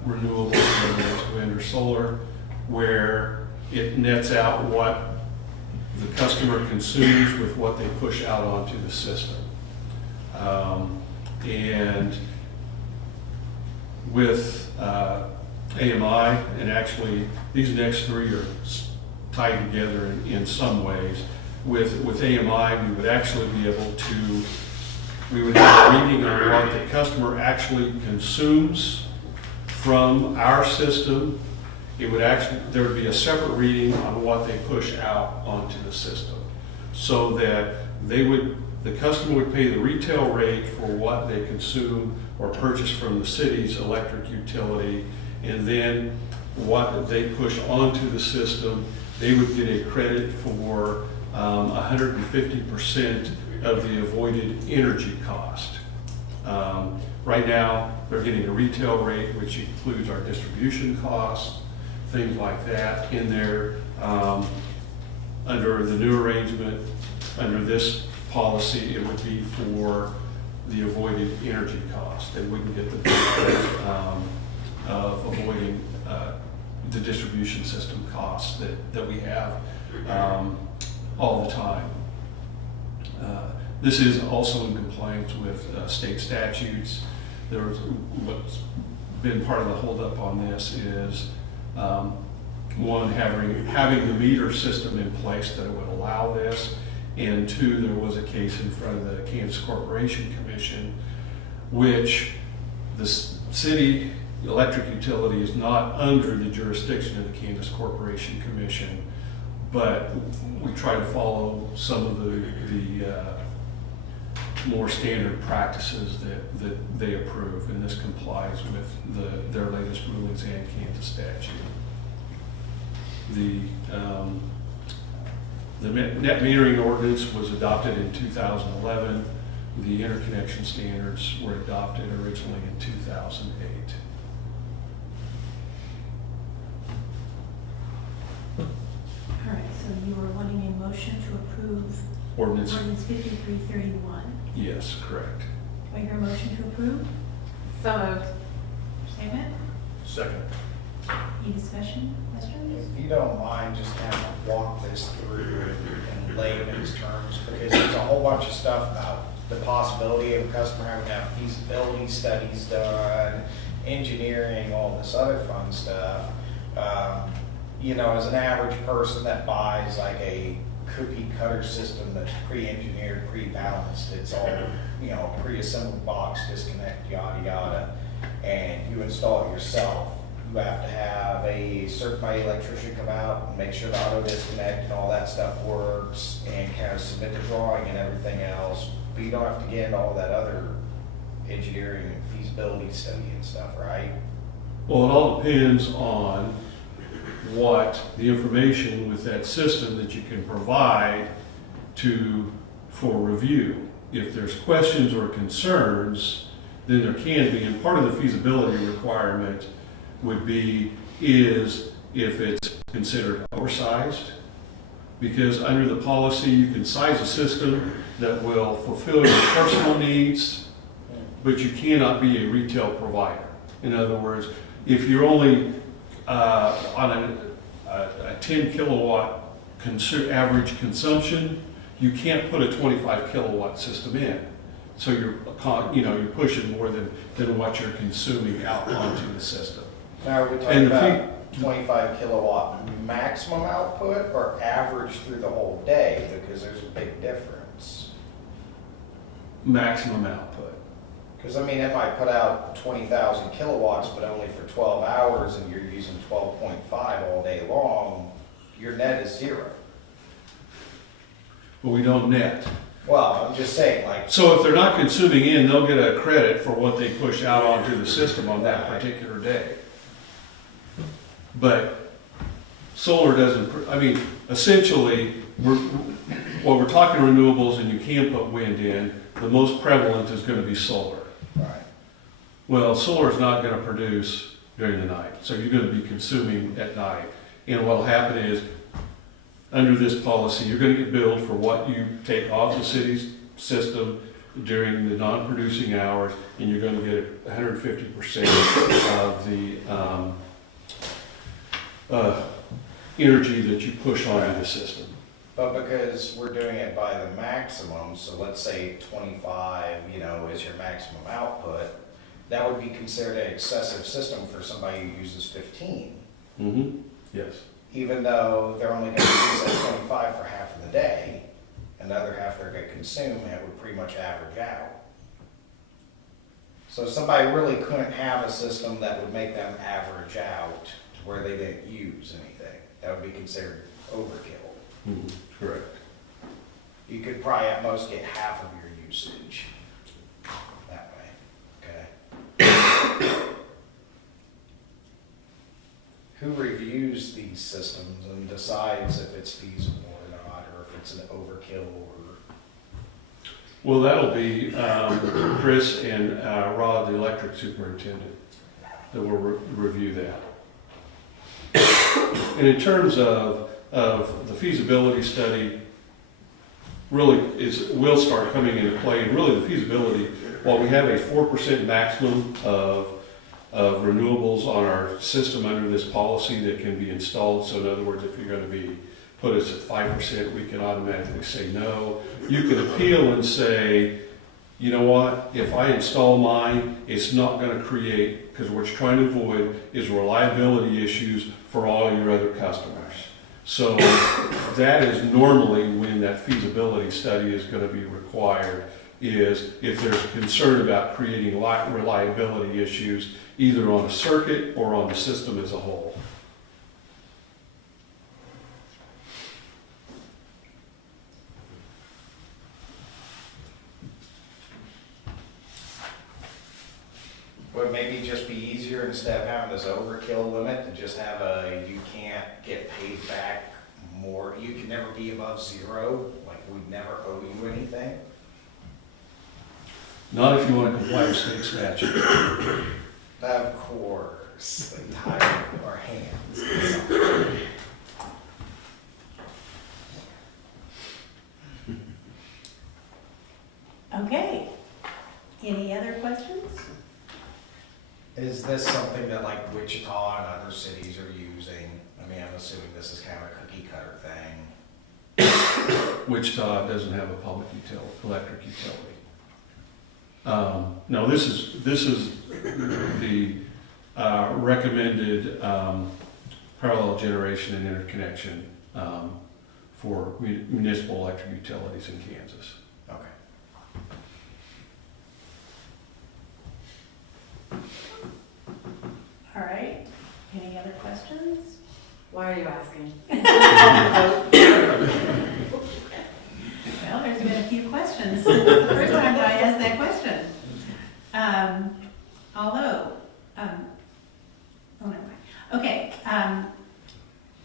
renewables, whether it's wind or solar, where it nets out what the customer consumes with what they push out onto the system. And with AMI, and actually these next three are tied together in some ways. With AMI, we would actually be able to, we would have a reading on what the customer actually consumes from our system. It would actually, there would be a separate reading on what they push out onto the system, so that the customer would pay the retail rate for what they consume or purchase from the city's electric utility, and then what they push onto the system, they would get a credit for 150% of the avoided energy cost. Right now, they're getting a retail rate, which includes our distribution costs, things like that in there. Under the new arrangement, under this policy, it would be for the avoided energy cost. They wouldn't get the benefit of avoiding the distribution system costs that we have all the time. This is also in compliance with state statutes. What's been part of the holdup on this is one, having the meter system in place that would allow this, and two, there was a case in front of the Kansas Corporation Commission, which the city electric utility is not under the jurisdiction of the Kansas Corporation Commission, but we try to follow some of the more standard practices that they approve, and this complies with their latest rulings and Kansas statute. The net metering ordinance was adopted in 2011. The interconnection standards were adopted originally in 2008. All right, so you are wanting a motion to approve Ordinance, ordinance 5331. yes, correct. Do I hear a motion to approve? So moved. Second? Second. Any discussion, questions? If you don't mind, just kind of walk this through in layman's terms, because there's a whole bunch of stuff about the possibility of a customer having to have feasibility studies done, engineering, all this other fun stuff. You know, as an average person that buys like a cookie cutter system that's pre-engineered, pre-balanced, it's all, you know, pre-assembled box, disconnect, yada, yada, and you install it yourself. You have to have a certified electrician come out and make sure the auto disconnect and all that stuff works, and kind of submit the drawing and everything else. But you don't have to get into all that other engineering and feasibility study and stuff, right? Well, it all depends on what the information with that system that you can provide for review. If there's questions or concerns, then there can be, and part of the feasibility requirement would be is if it's considered oversized, because under the policy you can size a system that will fulfill your personal needs, but you cannot be a retail provider. In other words, if you're only on a 10 kilowatt average consumption, you can't put a 25 kilowatt system in. So you're pushing more than what you're consuming out onto the system. Now, are we talking about 25 kilowatt maximum output or average through the whole day? Because there's a big difference. Maximum output. Because, I mean, it might put out 20,000 kilowatts, but only for 12 hours, and you're using 12.5 all day long, your net is zero. But we don't net. Well, I'm just saying, like, So if they're not consuming in, they'll get a credit for what they push out onto the system on that particular day. But solar doesn't, I mean, essentially, while we're talking renewables and you can put wind in, the most prevalent is gonna be solar. right. Well, solar is not gonna produce during the night, so you're gonna be consuming at night. And what'll happen is, under this policy, you're gonna get billed for what you take off the city's system during the non-producing hours, and you're gonna get 150% of the energy that you push onto the system. But because we're doing it by the maximum, so let's say 25, is your maximum output, that would be considered an excessive system for somebody who uses 15. Mm-hmm, yes. Even though they're only gonna use that 25 for half of the day, and the other half they're gonna consume, it would pretty much average out. So if somebody really couldn't have a system that would make them average out to where they didn't use anything, that would be considered overkill. Mhm, correct. You could probably at most get half of your usage that way, okay? Who reviews these systems and decides if it's feasible or not, or if it's an overkill or? Well, that'll be Chris and Rod, the electric superintendent, that will review that. And in terms of the feasibility study, really will start coming into play. And really the feasibility, while we have a 4% maximum of renewables on our system under this policy that can be installed, so in other words, if you're going to put us at 5%, we can automatically say no. You can appeal and say, you know what, if I install mine, it's not going to create, because what you're trying to avoid is reliability issues for all your other customers. So that is normally when that feasibility study is going to be required, is if there's a concern about creating reliability issues either on a circuit or on the system as a whole. Would maybe just be easier, instead of having this overkill limit, to just have you can't get paid back more, you can never be above zero, like we'd never owe you anything? Not if you want to comply with state statute. Of course, they tie our hands. Okay, any other questions? Is this something that like Wichita and other cities are using? I mean, I'm assuming this is kind of a cookie cutter thing. Wichita doesn't have a public electric utility. No, this is the recommended parallel generation and interconnection for municipal electric utilities in Kansas. Okay. All right, any other questions? Why are you asking? Well, there's been a few questions since the first time that I asked that question. Okay,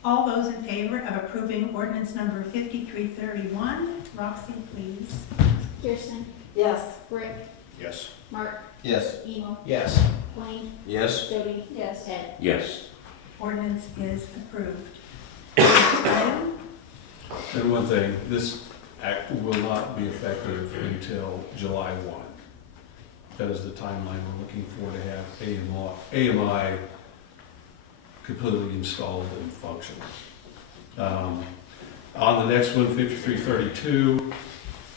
all those in favor of approving ordinance number 5331, Roxy, please. Kirsten, Yes. Rick, Yes. Mark, Yes. Emo, Yes. Blaine, Yes? Jody, Yes. Ed. Yes. Ordinance is approved. Next item. And one thing, this act will not be effective until July 1. That is the timeline we're looking for to have AMI completely installed and functional. On the next one, 5332,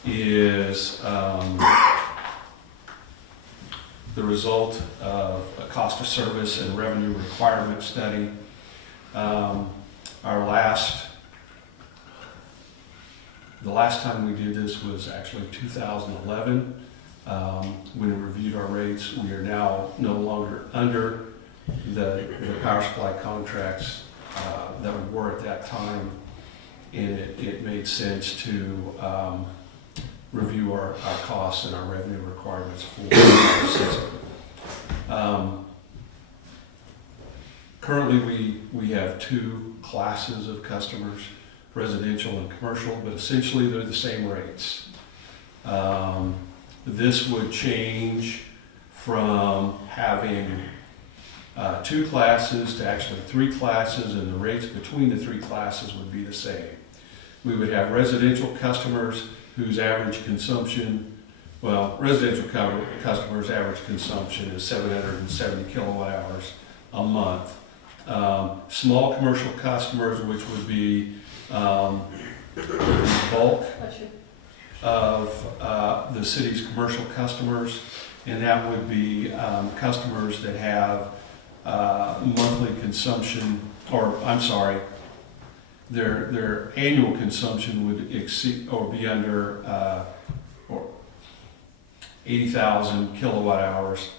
is the result of a cost of service and revenue requirement study. The last time we did this was actually 2011. When we reviewed our rates, we are now no longer under the power supply contracts that we were at that time, and it made sense to review our costs and our revenue requirements for the system. Currently, we have two classes of customers, residential and commercial, but essentially they're the same rates. This would change from having two classes to actually three classes, and the rates between the three classes would be the same. We would have residential customers whose average consumption, residential customers' average consumption is 770 kilowatt hours a month. Small commercial customers, which would be the bulk of the city's commercial customers, and that would be customers that have monthly consumption, their annual consumption would exceed or be under 80,000 kilowatt hours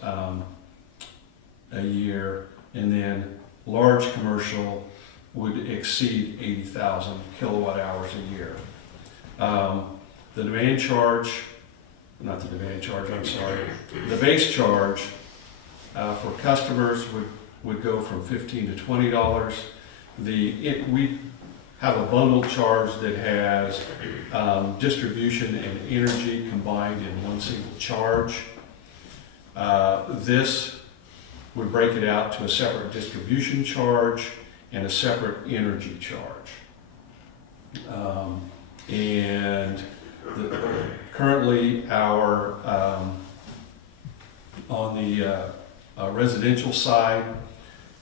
a year, and then large commercial would exceed 80,000 kilowatt hours a year. The base charge for customers would go from $15 to $20. We have a bundled charge that has distribution and energy combined in one single charge. This would break it out to a separate distribution charge and a separate energy charge. Currently, on the residential side,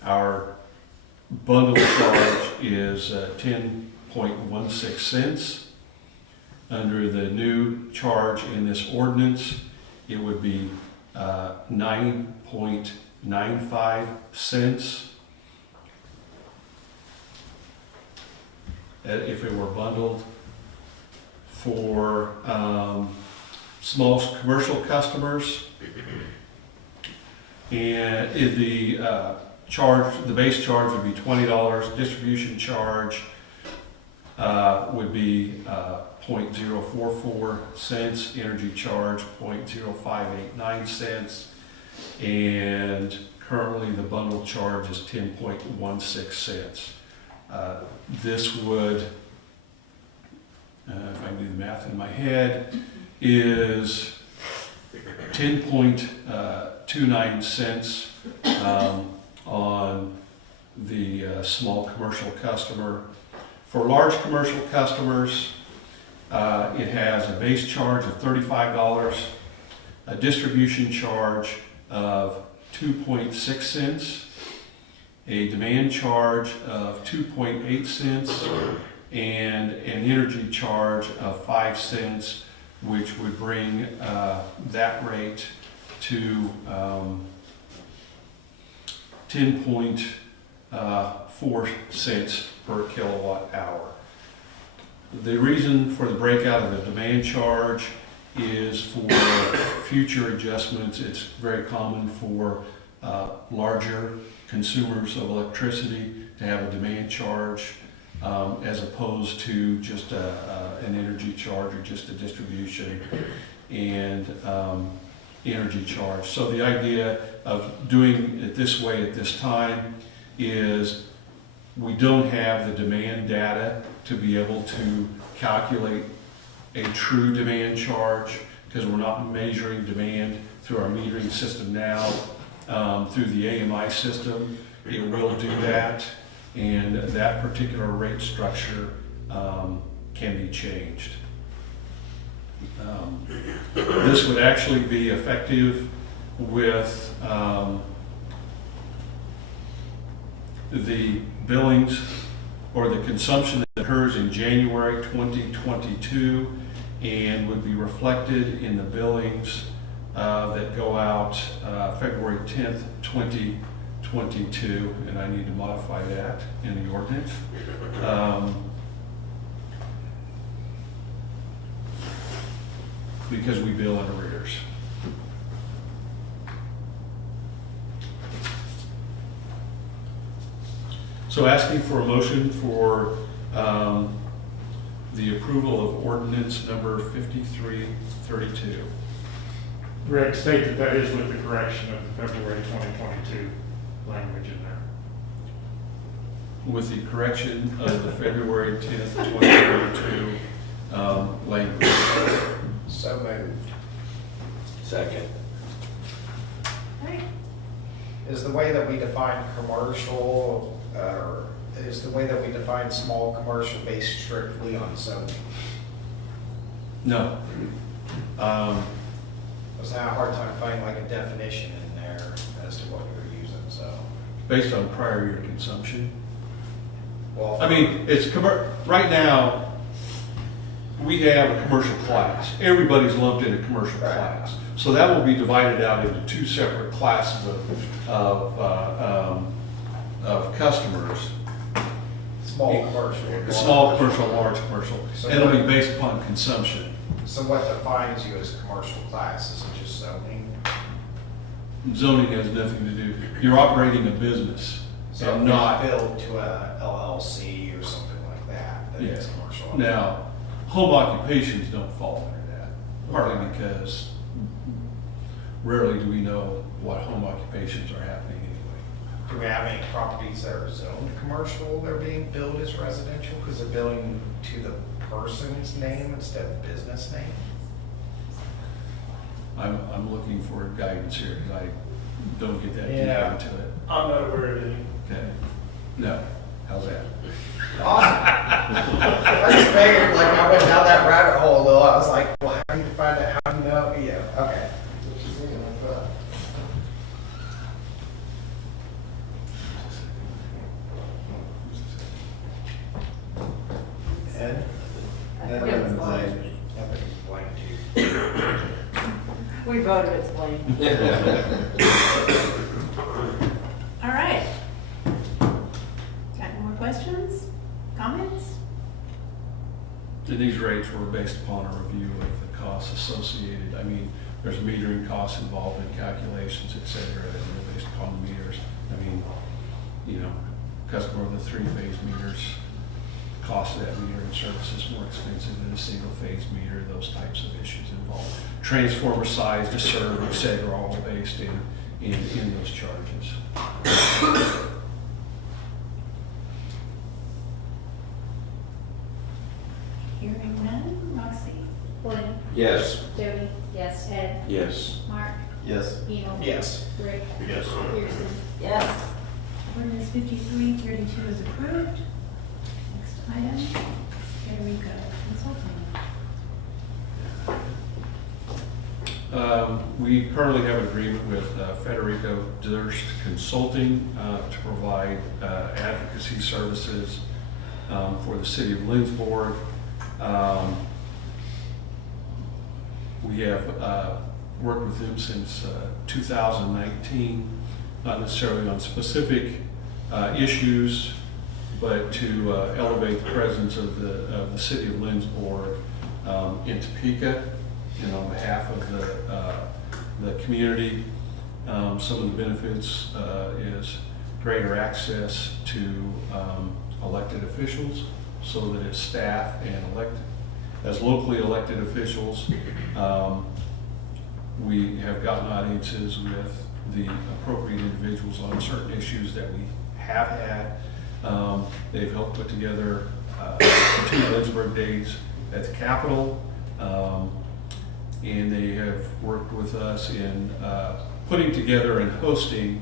our bundle charge is 10.16 cents. Under the new charge in this ordinance, it would be 9.95 cents if it were bundled. For small commercial customers, and the base charge would be $20. Distribution charge would be 0.044 cents. Energy charge 0.0589 cents, and currently the bundle charge is 10.16 cents. This would, if I can do the math in my head, is 10.29 cents on the small commercial customer. For large commercial customers, it has a base charge of $35, a distribution charge of 2.6 cents, a demand charge of 2.8 cents, and an energy charge of 5 cents, which would bring that rate to 10.4 cents per kilowatt hour. The reason for the breakout of the demand charge is for future adjustments. It's very common for larger consumers of electricity to have a demand charge as opposed to just an energy charge or just a distribution and energy charge. So the idea of doing it this way at this time is we don't have the demand data to be able to calculate a true demand charge because we're not measuring demand through our metering system now. Through the AMI system, it will do that, and that particular rate structure can be changed. This would actually be effective with the billings or the consumption that occurs in January 2022 and would be reflected in the billings that go out February 10th, 2022, and I need to modify that in the ordinance. Because we bill in arrears. So asking for a motion for the approval of ordinance number 5332. Greg, state that that is with the correction of the February 2022 language in there. With the correction of the February 10th, 2022 language. So moved. Second. Right. Is the way that we define commercial, or is the way that we define small commercial based strictly on zoning? No. I was having a hard time finding like a definition in there as to what we were using, so. Based on prior year consumption. Well, I mean, it's right now, we have a commercial class. Everybody's lumped in a commercial Right. class. So that will be divided out into two separate classes of customers. small commercial. Small commercial, large commercial. So It'll be what- based upon consumption. So what defines you as a commercial class? Is it just zoning? Zoning has nothing to do, you're operating a business So and if not, it's built to a LLC or something like that, then it's Yeah. commercial. now, home occupations don't fall under that. Partly because rarely do we know what home occupations are happening anyway. Do we have any properties that are zoned commercial that are being billed as residential because they're billing to the person's name instead of business name? I'm looking for guidance here because I don't get that deep Yeah. into it. I'm not aware of any. Okay. No. How's that? Awesome. I just figured, like, I went down that rabbit hole a little. I was like, well, how do you find out? How do you know? Yeah, okay. Ed? Ed, Yeah, it's and fine. Blaine. Nothing blank too. We voted, it's Blaine. All right. Got any more questions, comments? And these rates were based upon a review of the costs associated. I mean, there's metering costs involved in calculations, et cetera, that are based upon the meters. I mean, you know, customer with a three-phase meters, cost of that metering service is more expensive than a single-phase meter, those types of issues involved. Transformer size to serve, et cetera, all based in those charges. Hearing none, Roxy? Blaine. Yes. Jody. Yes. Ed. Yes. Mark. Yes. Eno. Yes. Rick. Yes. Pearson. Yes. Ordinance 5332 is approved. Next item, Federico Consulting. We currently have an agreement with Federico Durst Consulting to provide advocacy services for the city of Lindsborg. We have worked with them since 2019, not necessarily on specific issues, but to elevate the presence of the city of Lindsborg in Topeka and on behalf of the community. Some of the benefits is greater access to elected officials so that as staff and as locally elected officials, we have gotten audiences with the appropriate individuals on certain issues that we have had. They've helped put together 2 Lindsborg days at the Capitol, and they have worked with us in putting together and hosting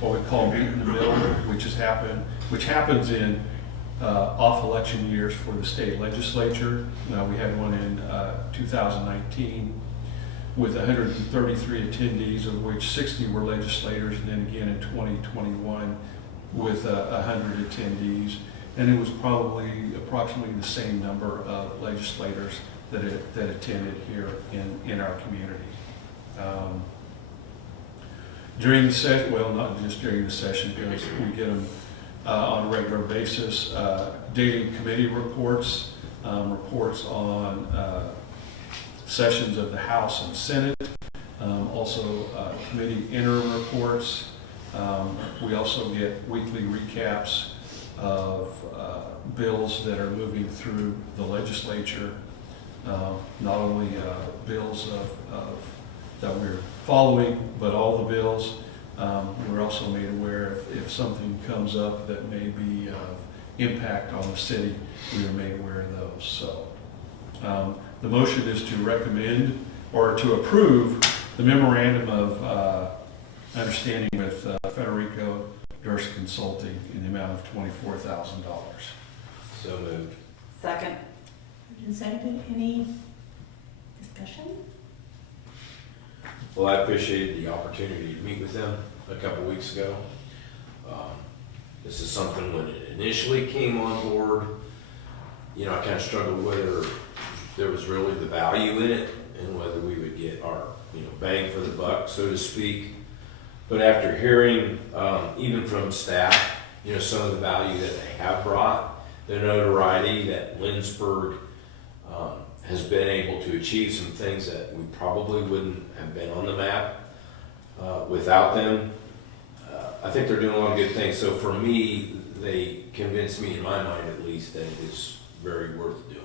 what we call Meet in the Middle, which happens in off-election years for the state legislature. We had one in 2019 with 133 attendees, of which 60 were legislators, and then again in 2021 with 100 attendees. And it was probably approximately the same number of legislators that attended here in our community. During the session, well, not just during the session, because we get them on a regular basis, daily committee reports, reports on sessions of the House and Senate, also committee interim reports. We also get weekly recaps of bills that are moving through the legislature. Not only bills that we're following, but all the bills. We're also made aware if something comes up that may be of impact on the city, we are made aware of those. So the motion is to recommend or to approve the memorandum of understanding with Federico Durst Consulting in the amount of $24,000. So moved. Second. Moved and seconded. Any discussion? Well, I appreciated the opportunity to meet with them a couple weeks ago. This is something when it initially came on board, you know, I kind of struggled whether there was really the value in it and whether we would get our, you know, bang for the buck, so to speak. But after hearing, even from staff, you know, some of the value that they have brought, the notoriety that Lindsborg has been able to achieve some things that we probably wouldn't have been on the map without them. I think they're doing a lot of good things. So for me, they convinced me, in my mind at least, that it is very worth doing.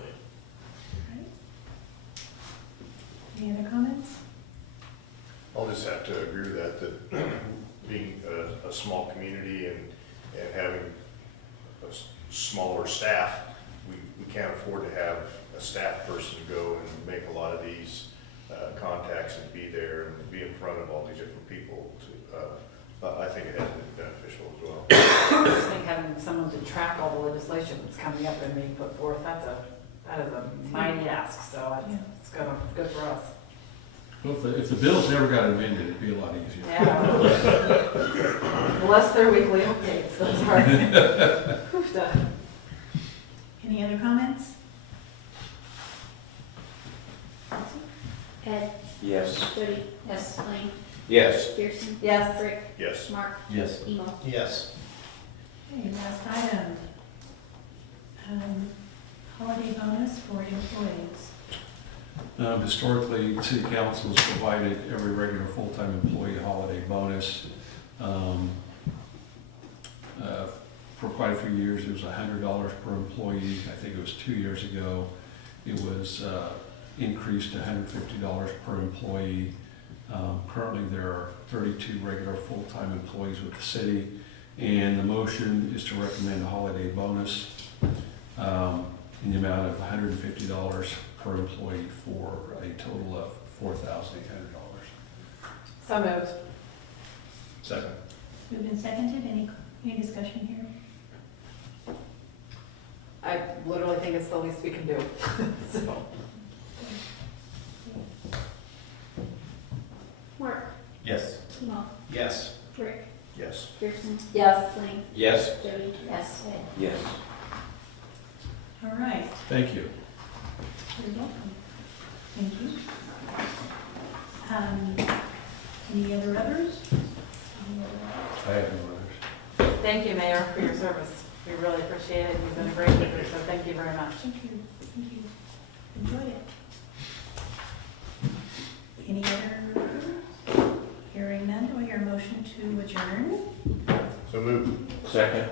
Right. Any other comments? I'll just have to agree with that being a small community and having a smaller staff, we can't afford to have a staff person go and make a lot of these contacts and be there and be in front of all these different people. I think it has been beneficial as well. I just think having someone to track all the legislation that's coming up and being put forth, that is a mighty ask, so it's good for us. Well, if the bills never got amended, it'd be a lot easier. Yeah. Unless they're weekly updates, those are. Any other comments? Ed, Yes. Jody. Yes. Blaine. Yes. Kirsten. Yes. Rick. Yes. Mark. Yes. Emo. Yes. Okay, last item. Holiday bonus for employees. Historically, City Council has provided every regular full-time employee a holiday bonus. For quite a few years, it was $100 per employee. I think it was 2 years ago. It was increased to $150 per employee. Currently, there are 32 regular full-time employees with the city, and the motion is to recommend a holiday bonus in the amount of $150 per employee for a total of $4,800. So moved. Second. Moved and seconded. Any discussion here? I literally think it's the least we can do, so. Mark. Yes. Emo. Yes. Rick. Yes. Kirsten. Yes. Blaine. Yes. Jody. Yes. Ed. Yes. All right. Thank you. You're welcome. Thank you. Any other others? I have no others. Thank you, Mayor, for your service. We really appreciate it. You've been a great leader, so thank you very much. Thank you. Thank you. Enjoy it. Any other? Hearing none, do I hear a motion to adjourn? So moved. Second.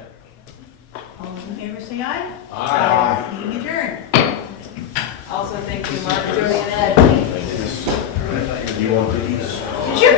All those in favor say aye. Aye. Meeting adjourned. Also, thank you, Mark, Jody, and Ed. You want these? Sure.